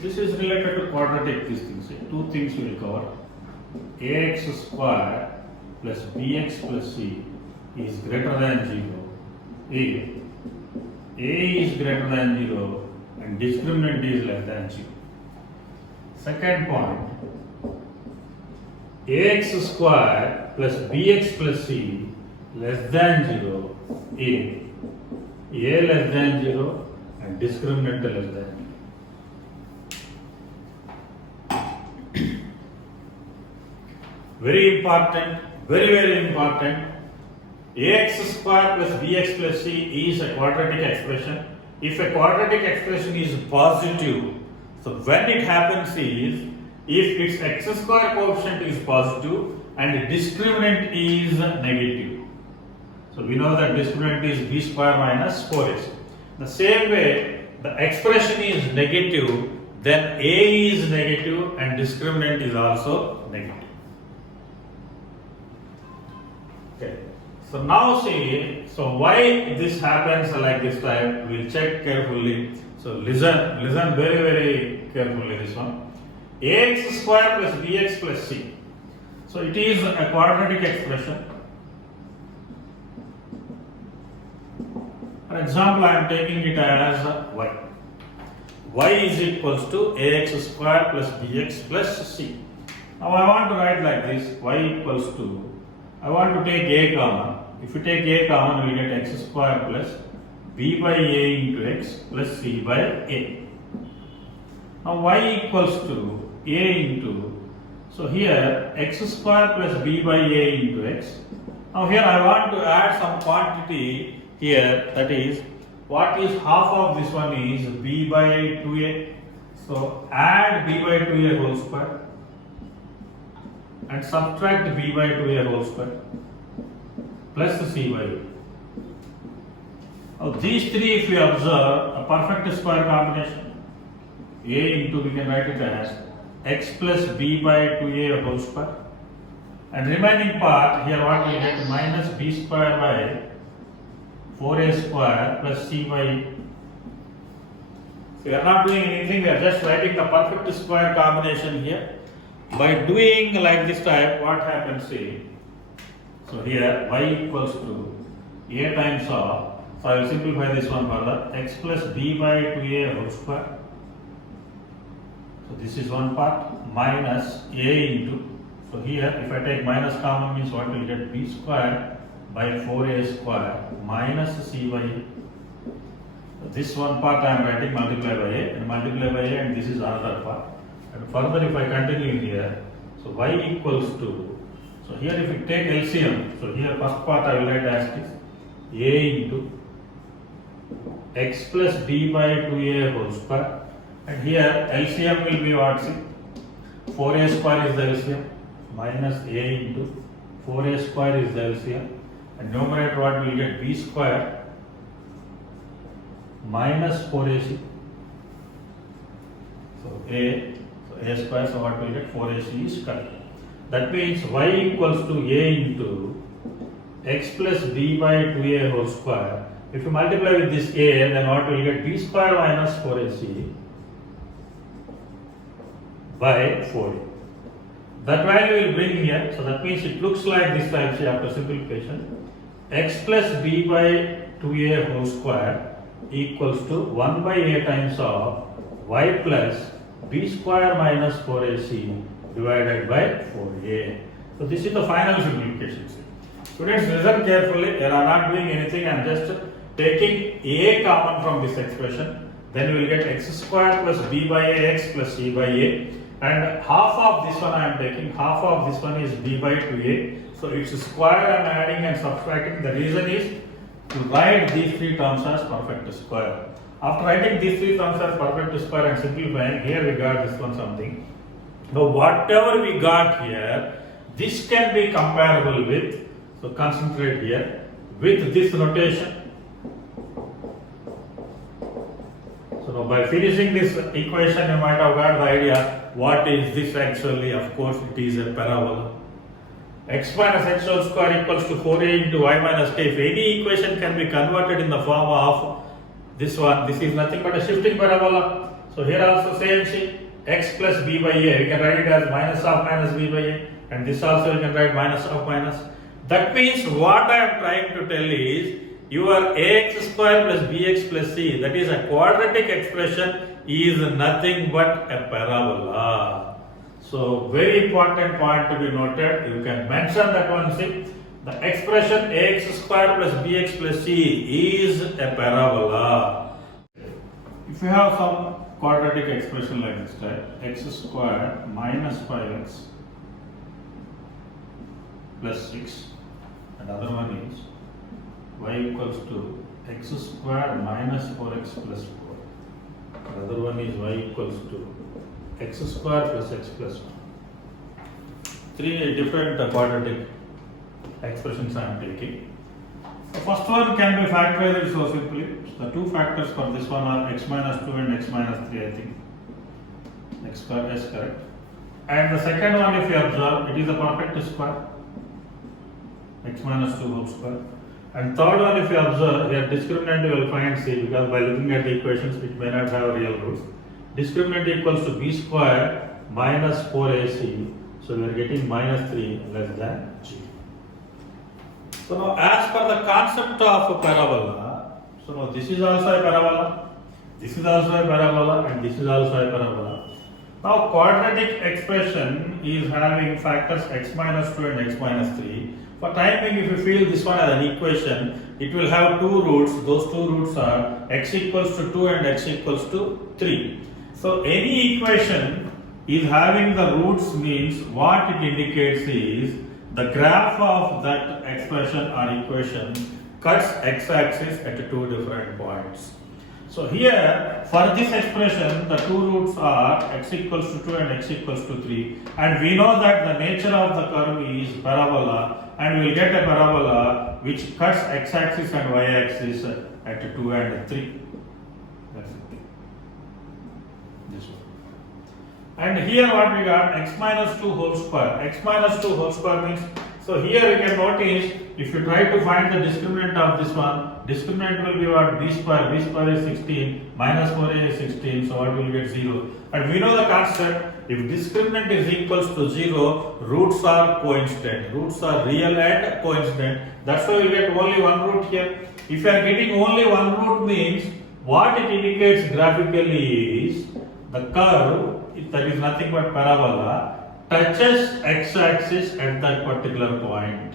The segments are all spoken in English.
This is related to quadratic these things. Two things we will cover. Ax square plus bx plus c is greater than 0 if a is greater than 0 and discriminant is less than 0. Second point, ax square plus bx plus c less than 0 if a less than 0 and discriminant less than 0. Very important, very important. Ax square plus bx plus c is a quadratic expression. If a quadratic expression is positive, so when it happens is, if its x square coefficient is positive and discriminant is negative. So we know that discriminant is b square minus 4ac. The same way, the expression is negative, then a is negative and discriminant is also negative. Okay. So now see, so why this happens like this type, we'll check carefully. So listen very carefully this one. Ax square plus bx plus c. So it is a quadratic expression. For example, I am taking it as y. Y is equals to ax square plus bx plus c. Now I want to write like this, y equals to, I want to take a common. If you take a common, we get x square plus b by a into x plus c by a. Now y equals to a into, so here x square plus b by a into x. Now here I want to add some quantity here, that is, what is half of this one is b by 2a. So add b by 2a whole square and subtract b by 2a whole square plus c by a. Now these three, if we observe, a perfect square combination. A into, we can write it as x plus b by 2a whole square, and remaining part here what we get, minus b square by 4a square plus c by a. So we are not doing anything, we are just writing the perfect square combination here. By doing like this type, what happens is, so here y equals to a times of, so I will simplify this one further, x plus b by 2a whole square. So this is one part, minus a into, so here if I take minus common means what will get, b square by 4a square minus c by a. So this one part I am writing multiply by a and multiply by a, and this is another part. And further if I continue here, so y equals to, so here if we take LCM, so here first part I will write as this, a into x plus b by 2a whole square, and here LCM will be what, see, 4a square is the LCM, minus a into 4a square is the LCM, and numerator what will get, b square minus 4ac. So a square, so what will get, 4ac is correct. That means y equals to a into x plus b by 2a whole square. If you multiply with this a, then what will get, b square minus 4ac by 4a. That value will bring here, so that means it looks like this type, say after simplification, x plus b by 2a whole square equals to 1 by a times of y plus b square minus 4ac divided by 4a. So this is the final simplification. Students, listen carefully, they are not doing anything, I am just taking a common from this expression, then we will get x square plus b by a x plus c by a, and half of this one I am taking, half of this one is b by 2a, so its square I am adding and subtracting. The reason is to write these three terms as perfect square. After writing these three terms as perfect square and simplifying, here we got this one something. Now whatever we got here, this can be comparable with, so concentrate here, with this notation. So now by finishing this equation, you might have got the idea, what is this actually? Of course it is a parabola. X minus x whole square equals to 4a into y minus k. If any equation can be converted in the form of this one, this is nothing but a shifting parabola. So So here also same thing, x plus b by a, you can write it as minus of minus b by a, and this also you can write minus of minus. That means what I am trying to tell is your ax square plus bx plus c, that is a quadratic expression, is nothing but a parabola. So very important point to be noted, you can mention that one. See, the expression ax square plus bx plus c is a parabola. If you have some quadratic expression like this type, x square minus 5x plus 6, and other one is y equals to x square minus 4x plus 4. The other one is y equals to x square plus x plus 1. Three different quadratic expressions I am taking. The first one can be factorized so simply. The two factors for this one are x minus 2 and x minus 3, I think. X square is correct. And the second one, if you observe, it is a perfect square. X minus 2 whole square. And third one, if you observe, here discriminant you will find c, because by looking at the equations which may not have real roots. Discriminant equals to b square minus 4ac. So we are getting minus 3 less than g. So now as per the concept of a parabola, so now this is also a parabola, this is also a parabola, and this is also a parabola. Now quadratic expression is having factors x minus 2 and x minus 3. For time being, if you feel this one as an equation, it will have two roots. Those two roots are x equals to 2 and x equals to 3. So any equation is having the roots means what it indicates is the graph of that expression or equation cuts x-axis at two different points. So here, for this expression, the two roots are x equals to 2 and x equals to 3. And we know that the nature of the curve is parabola, and we will get a parabola which cuts x-axis and y-axis at 2 and 3. That's it. This one. And here what we got, x minus 2 whole square. X minus 2 whole square means, so here you can notice, if you try to find the discriminant of this one, discriminant will be what, b square is 16, minus 4a is 16, so what will get 0. And we know the concept, if discriminant is equals to 0, roots are coincident, roots are real and coincident, that's why we get only one root here. If you are getting only one root means, what it indicates graphically is, the curve, that is nothing but parabola, touches x-axis at that particular point.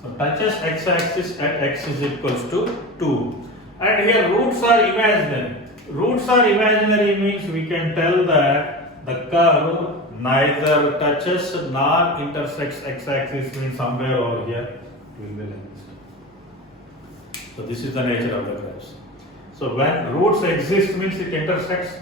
So touches x-axis at x is equals to 2. And here roots are imaginary. Roots are imaginary means we can tell that the curve neither touches nor intersects x-axis, means somewhere over here it will be like this. So this is the nature of the graphs. So when roots exist means it intersects.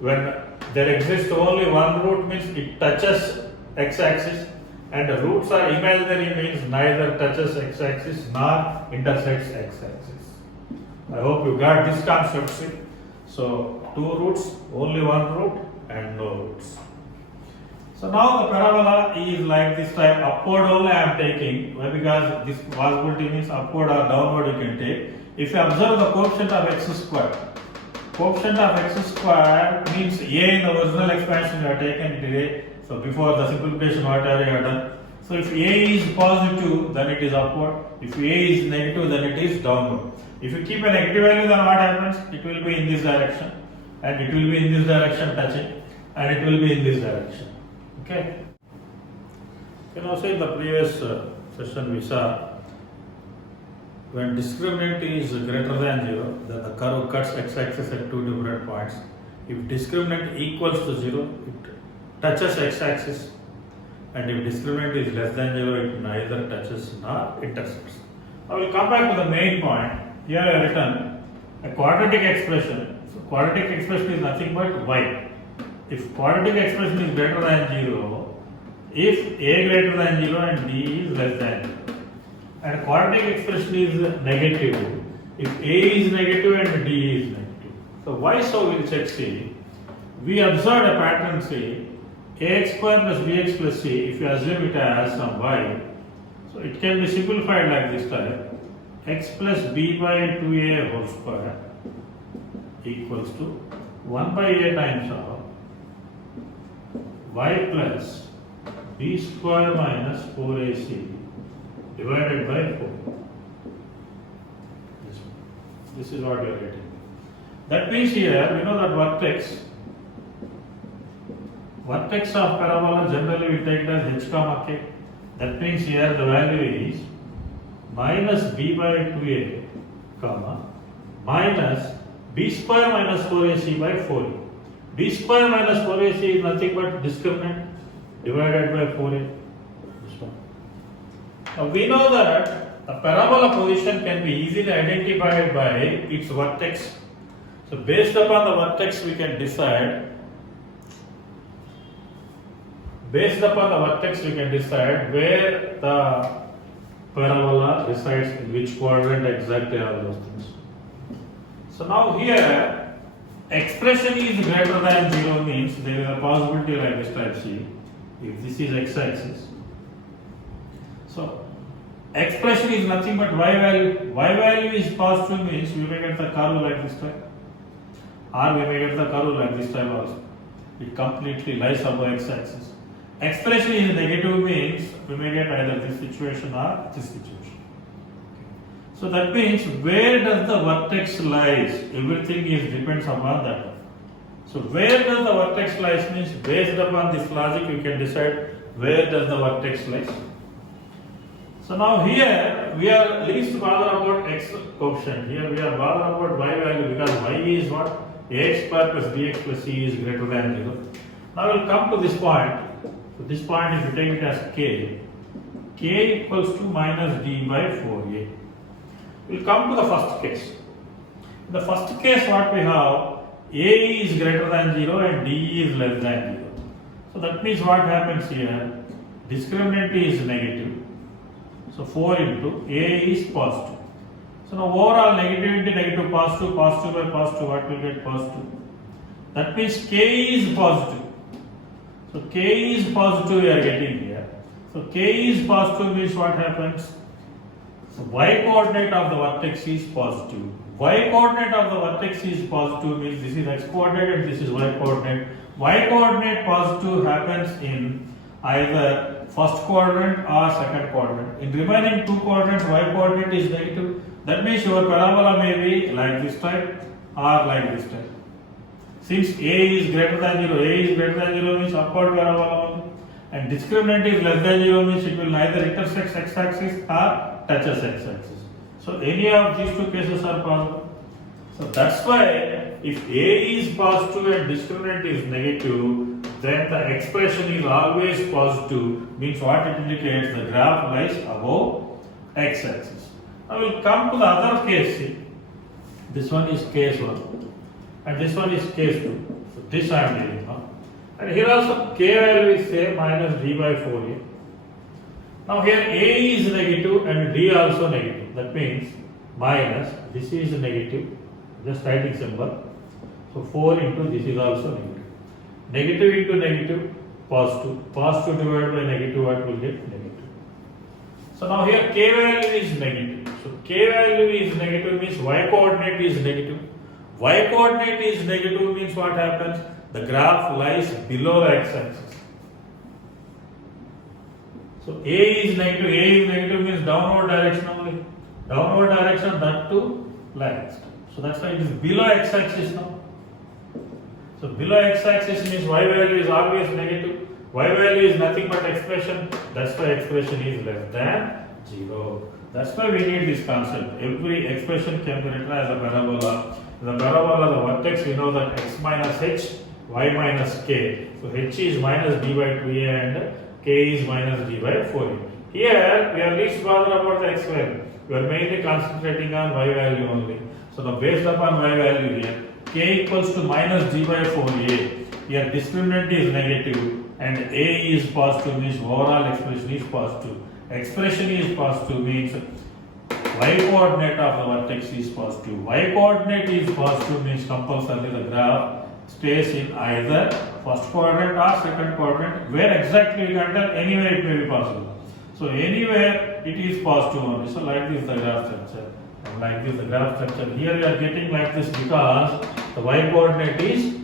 When there exists only one root means it touches x-axis, and the roots are imaginary means neither touches x-axis nor intersects x-axis. I hope you got this concept. See? So two roots, only one root, and no roots. So now the parabola is like this type, upward only I am taking. Why? Because this possibility means upward or downward you can take. If you observe the coefficient of x square, coefficient of x square means a in the original expansion you have taken it a. So before the simplification whatever you have done. So if a is positive, then it is upward. If a is negative, then it is downward. If you keep a negative value, then what happens? It will be in this direction, and it will be in this direction touching, and it will be in this direction. Okay. You can also in the previous session we saw, when discriminant is greater than 0, then the curve cuts x-axis at two different points. If discriminant equals to 0, it touches x-axis, and if discriminant is less than 0, it neither touches nor intersects. I will come back to the main point. Here I have written a quadratic expression. So quadratic expression is nothing but y. If quadratic expression is greater than 0, if a greater than 0 and b is less than 0. And quadratic expression is negative if a is negative and d is negative. So why so we'll check C. We observed a pattern C, ax square plus bx plus c, if you assume it as some y, so it can be simplified like this type, x plus b by 2a whole square equals to 1 by a times of y plus b square minus 4ac divided by 4. This is what you are getting. That means here, we know that vertex of parabola generally we take as h comma k. That means here the value is minus b by 2a comma minus b square minus 4ac by 4a. b square minus 4ac is nothing but discriminant divided by 4a. This one. Now we know that a parabola position can be easily identified by its vertex. So based upon the vertex we can decide. Based upon the vertex we can decide where the parabola resides, in which quadrant exactly, all those things. So now here expression is greater than 0 means there is a possibility like this type C. If this is x-axis. So expression is nothing but y value. Y value is positive means we may get the curve like this type. Or we may get the curve like this type also. It completely lies above x-axis. Expression is negative means we may get either this situation or this situation. So that means where does the vertex lies? Everything is depends upon that. So where does the vertex lies means based upon this logic you can decide where does the vertex lies. So now here we are least bother about x coefficient. Here we are bother about y value because y is what? Ax square plus bx plus c is greater than 0. Now we will come to this point. So this point if you take it as k equals to minus d by 4a. We will come to the first case. In the first case what we have, a is greater than 0 and d is less than 0. So that means what happens here, discriminant is negative. So 4 into a is positive. So now overall negative into negative, positive by positive, what will get positive? That means k is positive. So k is positive we are getting here. So k is positive means what happens? So y coordinate of the vertex is positive. Y coordinate of the vertex is positive means this is x coordinate and this is y coordinate. Y coordinate positive happens in either first quadrant or second quadrant. In remaining two quadrants, y coordinate is negative. That means your parabola may be like this type or like this type. Since a is greater than 0, a is greater than 0 means upward parabola, and discriminant is less than 0 means it will neither intersect x-axis or touches x-axis. So any of these two cases are possible. So that's why if a is positive and discriminant is negative, then the expression is always positive, means what it indicates, the graph lies above x-axis. Now we will come to the other case. See. This one is case 1 and this one is case 2. So this I am dealing now. And here also k value is same minus d by 4a. Now here a is negative and d also negative. That means minus, this is negative, just writing symbol. So 4 into this is also negative. Negative into negative, positive. Positive divided by negative, what will get? Negative. So now here k value is negative. So k value is negative means y coordinate is negative. Y coordinate is negative means what happens? The graph lies below the x-axis. So a is negative means downward direction only. Downward direction, that too like this. So that's why it is below x-axis now. So below x-axis means y value is always negative. Y value is nothing but expression. That's why expression is less than 0. That's why we need this concept. Every expression can be written as a parabola. In the parabola, the vertex we know that x minus h, y minus k. So h is minus d by 2a and k is minus d by 4a. Here we are least bothered about the x value. We are mainly concentrating on y value only. So the based upon y value here, k equals to minus d by 4a. Here discriminant is negative and a is positive means overall expression is positive. Expression is positive means y coordinate of the vertex is positive. Y coordinate is positive means compulsorily the graph stays in either first quadrant or second quadrant. Where exactly we can tell, anywhere it may be possible. So anywhere it is positive only. So like this the graph structure. And like this the graph structure. Here we are getting like this because The y coordinate is